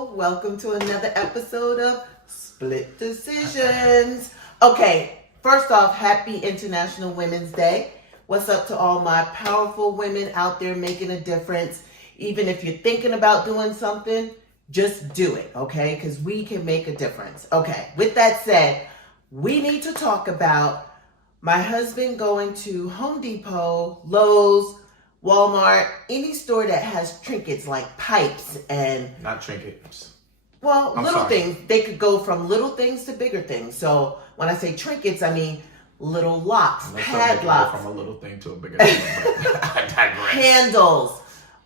Hello, welcome to another episode of Split Decisions. Okay, first off, happy International Women's Day. What's up to all my powerful women out there making a difference? Even if you're thinking about doing something, just do it, okay? Because we can make a difference. Okay, with that said, we need to talk about my husband going to Home Depot, Lowe's, Walmart, any store that has trinkets like pipes and... Not trinkets. Well, little things. They could go from little things to bigger things. So when I say trinkets, I mean little locks, padlocks. From a little thing to a bigger thing. I digress. Handles,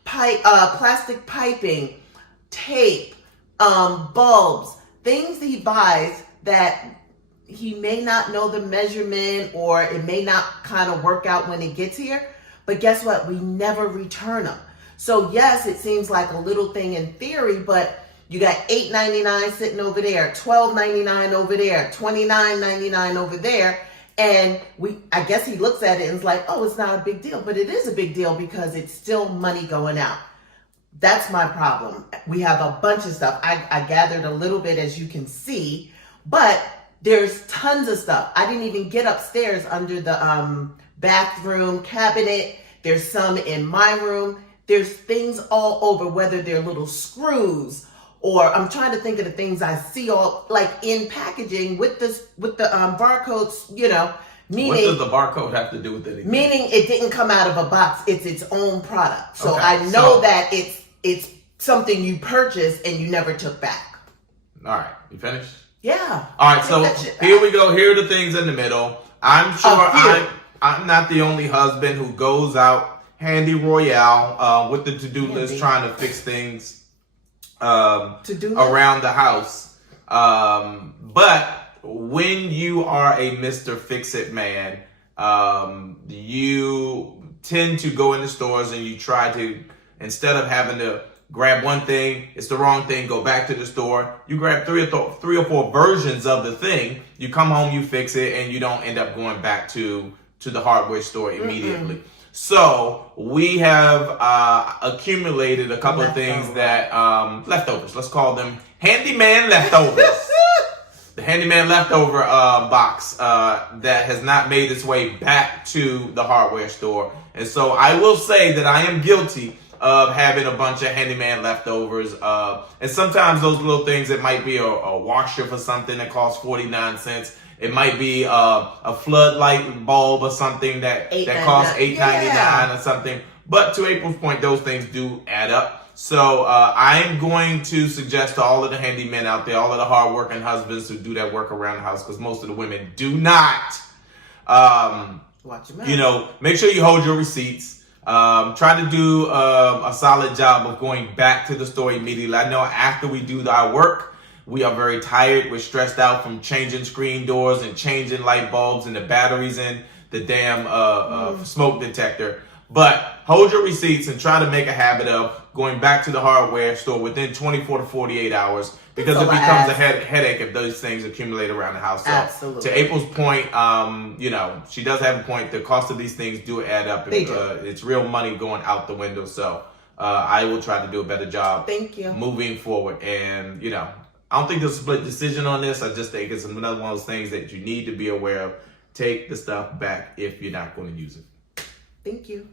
plastic piping, tape, bulbs, things he buys that he may not know the measurement or it may not kind of work out when it gets here. But guess what? We never return them. So yes, it seems like a little thing in theory, but you got $8.99 sitting over there, $12.99 over there, $29.99 over there. And I guess he looks at it and is like, oh, it's not a big deal. But it is a big deal because it's still money going out. That's my problem. We have a bunch of stuff. I gathered a little bit, as you can see, but there's tons of stuff. I didn't even get upstairs under the bathroom cabinet. There's some in my room. There's things all over, whether they're little screws or I'm trying to think of the things I see all like in packaging with the barcodes, meaning. What does the barcode have to do with anything? Meaning it didn't come out of a box. It's its own product. So okay, I know that it's something you purchased and you never took back. All right. You finished? Yeah. All right. So here we go. Here are the things in the middle. I'm sure I'm not the only husband who goes out handy Royale with the to-do list trying to fix things around the house. But when you are a Mr. Fix-It man, you tend to go into stores and you try to, instead of having to grab one thing, it's the wrong thing, go back to the store. You grab three or four versions of the thing. You come home, you fix it, and you don't end up going back to the hardware store immediately. So we have accumulated a couple of things that leftovers. Let's call them handyman leftovers. The handyman leftover box that has not made its way back to the hardware store. And so I will say that I am guilty of having a bunch of handyman leftovers. And sometimes those little things, it might be a washer for something that costs 49 cents. It might be a floodlight bulb or something that costs $8.99 or something. But to April's point, those things do add up. So I'm going to suggest to all of the handymen out there, all of the hardworking husbands who do that work around the house, because most of the women do not. Watch your mouth. Make sure you hold your receipts. Try to do a solid job of going back to the store immediately. I know after we do our work, we are very tired. We're stressed out from changing screen doors and changing light bulbs and the batteries in the damn smoke detector. But hold your receipts and try to make a habit of going back to the hardware store within 24 to 48 hours because it becomes a headache if those things accumulate around the house. So absolutely. To April's point, she does have a point. The cost of these things do add up. They do. It's real money going out the window. So I will try to do a better job. Thank you. Moving forward. And, I don't think there's a split decision on this. I just think it's another one of those things that you need to be aware of. Take the stuff back if you're not going to use it. Thank you.